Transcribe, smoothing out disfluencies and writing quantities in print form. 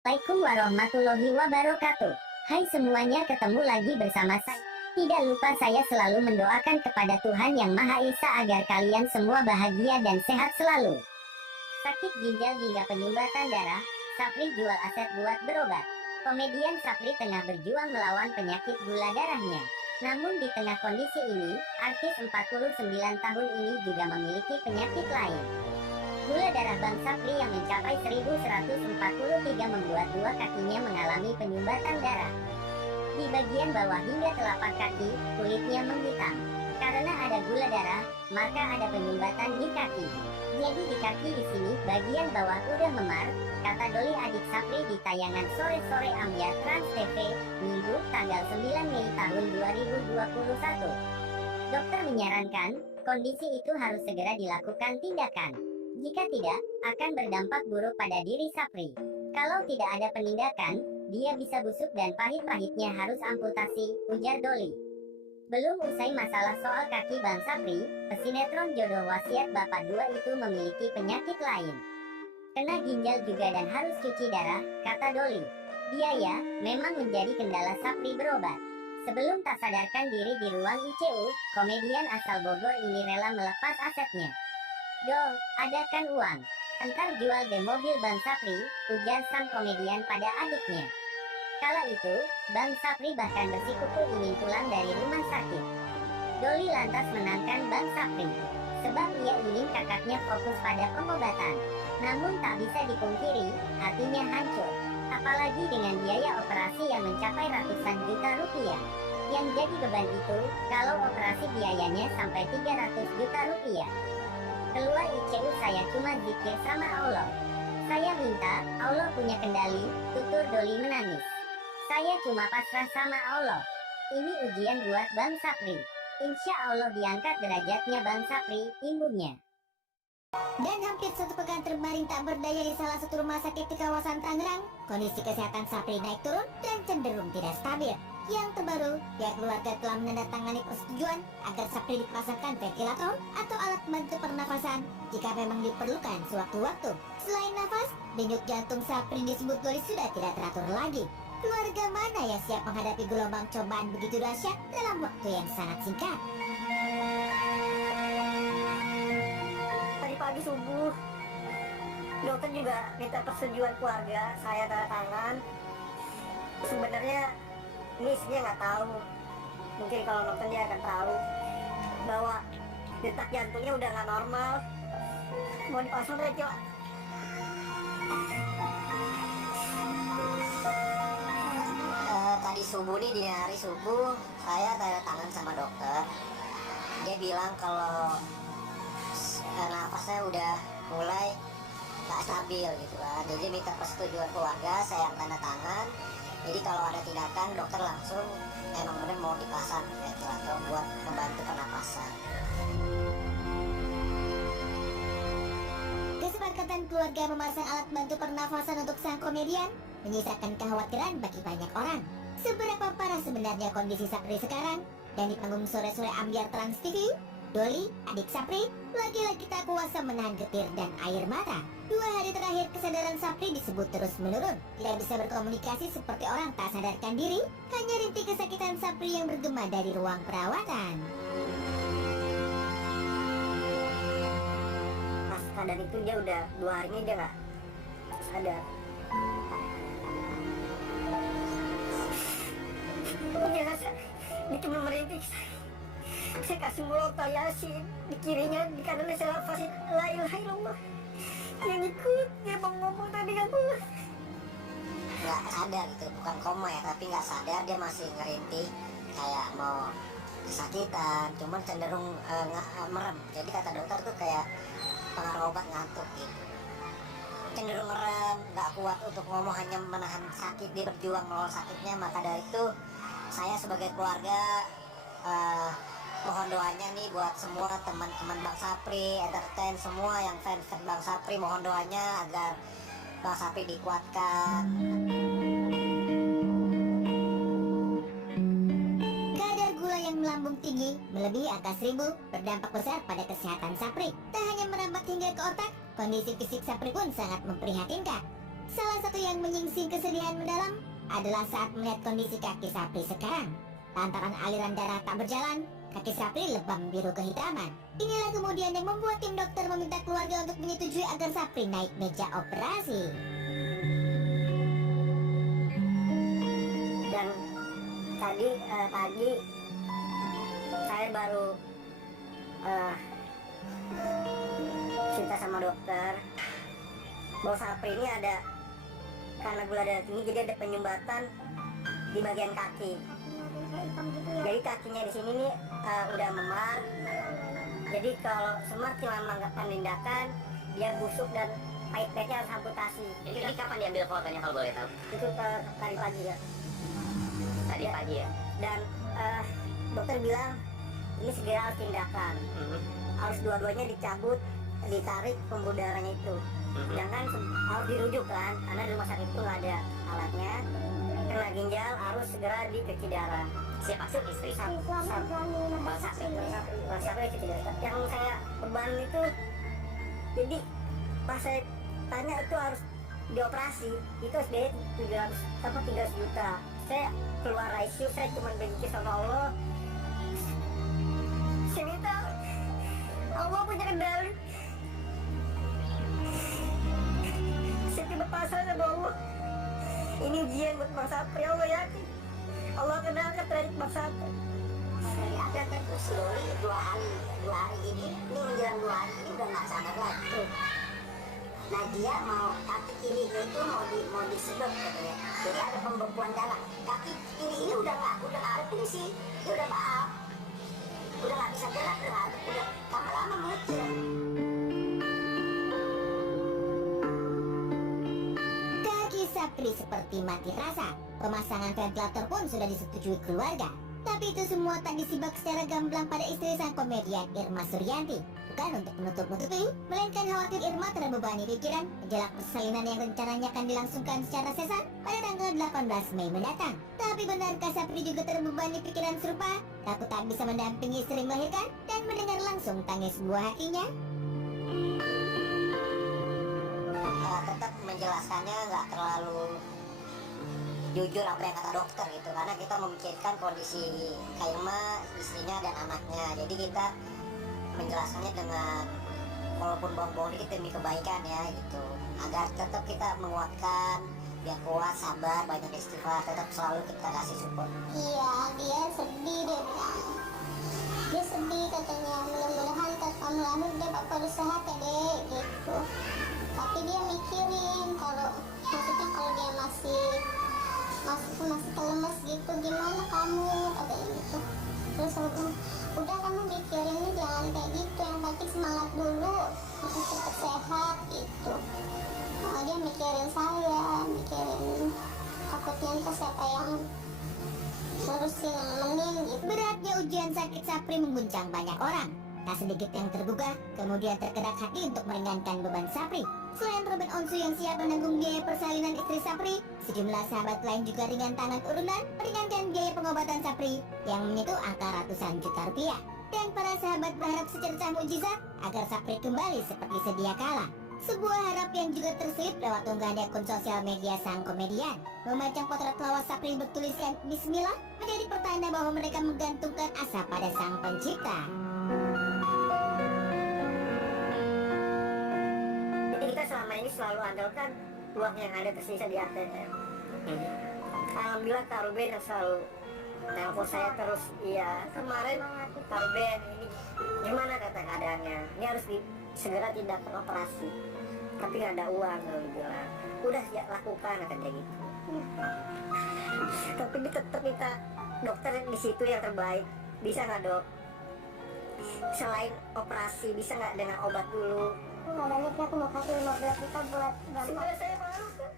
Assalamualaikum warahmatullahi wabarakatuh. Hai semuanya, ketemu lagi bersama saya. Tidak lupa saya selalu mendoakan kepada Tuhan Yang Maha Esa agar kalian semua bahagia dan sehat selalu. Sakit ginjal hingga penyumbatan darah, Sapri jual aset buat berobat. Komedian Sapri tengah berjuang melawan penyakit gula darahnya. Namun di tengah kondisi ini, artis 49 tahun ini juga memiliki penyakit lain. Gula darah Bang Sapri yang mencapai 1143 membuat dua kakinya mengalami penyumbatan darah. Di bagian bawah hingga telapak kaki, kulitnya menghitam. Karena ada gula darah, maka ada penyumbatan di kaki. Jadi di kaki di sini bagian bawah udah memar, kata Doli adik Sapri di tayangan Sore-Sore Ambyar Trans TV, Minggu tanggal 9 Mei tahun 2021. Dokter menyarankan, kondisi itu harus segera dilakukan tindakan. Jika tidak, akan berdampak buruk pada diri Sapri. Kalau tidak ada penindakan, dia bisa busuk dan pahit-pahitnya harus amputasi, ujar Doli. Belum usai masalah soal kaki Bang Sapri, pesinetron Jodoh Wasiat Bapak Dua itu memiliki penyakit lain. Kena ginjal juga dan harus cuci darah, kata Doli. Biaya memang menjadi kendala Sapri berobat. Sebelum tak sadarkan diri di ruang ICU, komedian asal Bogor ini rela melepas asetnya. "Dol, ada kan uang? Entar jual deh mobil Bang Sapri," ujar sang komedian pada adiknya. Kala itu, Bang Sapri bahkan bersikuku ingin pulang dari rumah sakit. Doli lantas menangkan Bang Sapri, sebab ia ingin kakaknya fokus pada pengobatan. Namun tak bisa dipungkiri, hatinya hancur. Apalagi dengan biaya operasi yang mencapai ratusan juta rupiah. Yang jadi beban itu, kalau operasi biayanya sampai 300 juta rupiah. Keluar ICU saya cuma zikir sama Allah. Saya minta, Allah punya kendali, tutur Doli menangis. Saya cuma pasrah sama Allah. Ini ujian buat Bang Sapri. Insya Allah diangkat derajatnya Bang Sapri, imbuhnya. Dan hampir satu pekan terbaring tak berdaya di salah satu rumah sakit di kawasan Tangerang, kondisi kesehatan Sapri naik turun dan cenderung tidak stabil. Yang terbaru, pihak keluarga telah menandatangani persetujuan agar Sapri dipasangkan ventilator atau alat bantu pernafasan jika memang diperlukan sewaktu-waktu. Selain nafas, denyut jantung Sapri disebut Doli sudah tidak teratur lagi. Keluarga mana yang siap menghadapi gelombang cobaan begitu dahsyat dalam waktu yang sangat singkat? Tadi pagi subuh, dokter juga minta persetujuan keluarga, saya tanda tangan. Sebenarnya ini isinya nggak tahu. Mungkin kalau nonton dia akan tahu bahwa detak jantungnya udah nggak normal. Mau dipasang aja. Tadi subuh nih, dini hari subuh, saya tanda tangan sama dokter. Dia bilang kalau nafasnya udah mulai gak stabil gitu kan. Jadi minta persetujuan keluarga, saya yang tanda tangan. Jadi kalau ada tindakan, dokter langsung emang bener mau dipasang ventilator buat membantu pernapasan. Kesepakatan keluarga memasang alat bantu pernafasan untuk sang komedian menyisakan kekhawatiran bagi banyak orang. Seberapa parah sebenarnya kondisi Sapri sekarang? Dan di panggung Sore-Sore Ambyar Trans TV, Doli, adik Sapri, lagi-lagi tak kuasa menahan getir dan air mata. 2 hari terakhir kesadaran Sapri disebut terus menurun. Tidak bisa berkomunikasi seperti orang tak sadarkan diri. Hanya rintik kesakitan Sapri yang bergema dari ruang perawatan. Pas keadaan itu dia udah 2 hari ini dia nggak sadar. Dia cuma merintih. Saya kasih murotal Yasin, di kirinya, di kanannya saya lafasin la ilaha illallah. Yang ikut dia mau ngomong tadi aku Nggak sadar gitu, bukan koma ya, tapi nggak sadar, dia masih ngerintih kayak mau kesakitan, cuman cenderung merem. Jadi kata dokter tuh kayak pengaruh obat ngantuk gitu. Cenderung merem, nggak kuat untuk ngomong, hanya menahan sakit, dia berjuang melawan sakitnya. Maka dari itu saya sebagai keluarga mohon doanya nih buat semua teman-teman Bang Sapri, entertain semua yang fans Bang Sapri, mohon doanya agar Bang Sapri dikuatkan. Kadar gula yang melambung tinggi melebihi angka 1000 berdampak besar pada kesehatan Sapri. Tak hanya merambat hingga ke otak, kondisi fisik Sapri pun sangat memprihatinkan. Salah satu yang menyingsing kesedihan mendalam adalah saat melihat kondisi kaki Sapri sekarang. Lantaran aliran darah tak berjalan, kaki Sapri lebam biru kehitaman. Inilah kemudian yang membuat tim dokter meminta keluarga untuk menyetujui agar Sapri naik meja operasi. Dan tadi pagi saya baru cerita sama dokter bahwa Sapri ini ada, karena gula darah tinggi, jadi ada penyumbatan di bagian kaki. Jadi kakinya di sini nih udah memar. Jadi kalau semakin lama nggak penindakan, dia busuk dan pahit-pahitnya harus amputasi. Ini kapan diambil fotonya kalau boleh tahu? Itu tadi pagi ya. Tadi pagi ya. Dan dokter bilang ini segera harus tindakan. Harus dua-duanya dicabut, ditarik pembuluh darahnya itu. Jangan harus dirujuk kan, karena di rumah sakit itu nggak ada alatnya. Kena ginjal harus segera dicuci darah. Siapa sih istri? Bang Sapri cuci darah. Yang saya beban itu, jadi pas saya tanya itu harus dioperasi, itu harus biaya 300 juta. Saya keluar ICU, saya cuma benci sama Allah. Saya minta Allah punya kendali. Saya tiba pasrah sama Allah. Ini ujian buat Bang Sapri, Allah yakin Allah akan angkat derajat Bang Sapri. Ada itu si Loli 2 hari ini menjelang 2 hari ini udah nggak sadar lagi. Nah dia mau kaki kiri itu mau disedot katanya. Jadi ada pembekuan darah. Kaki kiri ini udah nggak ada fungsi, dia udah maaf, udah nggak bisa gerak, udah lama-lama mengecil. Kaki Sapri seperti mati rasa. Pemasangan ventilator pun sudah disetujui keluarga. Tapi itu semua tak disibak secara gamblang pada istri sang komedian Irma Suryanti. Bukan untuk menutup-nutupi, melainkan khawatir Irma terbebani pikiran menjelang persalinan yang rencananya akan dilangsungkan secara sesat pada tanggal 18 Mei mendatang. Tapi benarkah Sapri juga terbebani pikiran serupa? Takut tak bisa mendampingi istri melahirkan dan mendengar langsung tangis buah hatinya? Tetap menjelaskannya nggak terlalu jujur apa yang kata dokter gitu, karena kita memikirkan kondisi Kak Irma, istrinya dan anaknya. Jadi kita menjelaskannya dengan walaupun bohong-bohong dikit demi kebaikan ya gitu, agar tetap kita menguatkan, biar kuat, sabar, banyak istighfar, tetap selalu kita kasih support. Iya, dia sedih, dia bilang. Dia sedih katanya, mudah-mudahan pas kamu lahir dia bakal sehat ya dek, gitu. Tapi dia mikirin kalau, maksudnya kalau dia masih kelemes gitu, gimana kamu, katanya gitu. Terus aku bilang, udah kamu mikirinnya jangan kayak gitu, yang penting semangat dulu, untuk cepat sehat gitu. Nah, dia mikirin saya, mikirin takutnya entah siapa yang ngurusin, yang nemenin gitu. Beratnya ujian sakit Sapri mengguncang banyak orang. Tak sedikit yang tergugah, kemudian tergerak hati untuk meringankan beban Sapri. Selain Ruben Onsu yang siap menanggung biaya persalinan istri Sapri, sejumlah sahabat lain juga ringan tangan urunan meringankan biaya pengobatan Sapri yang menyentuh angka ratusan juta rupiah. Dan para sahabat berharap secercah mukjizat agar Sapri kembali seperti sedia kala. Sebuah harap yang juga terselip lewat unggahan di akun sosial media sang komedian. Memajang potret lawas Sapri bertuliskan Bismillah menjadi pertanda bahwa mereka menggantungkan asa pada sang pencipta. Kita selama ini selalu andalkan uang yang ada tersisa di ATM. Alhamdulillah Kak Ruben yang selalu telepon saya terus. Iya, kemarin Kak Ruben ini gimana kata keadaannya? Ini harus segera tindakan operasi. Tapi nggak ada uang, kalau bilang. Udah ya lakukan katanya gitu. Tapi tetap minta dokter di situ yang terbaik. Bisa nggak dok? Selain operasi bisa nggak dengan obat dulu? Nggak banyak ya, aku mau kasih 15 juta buat bapak. Sebenarnya saya malu kan.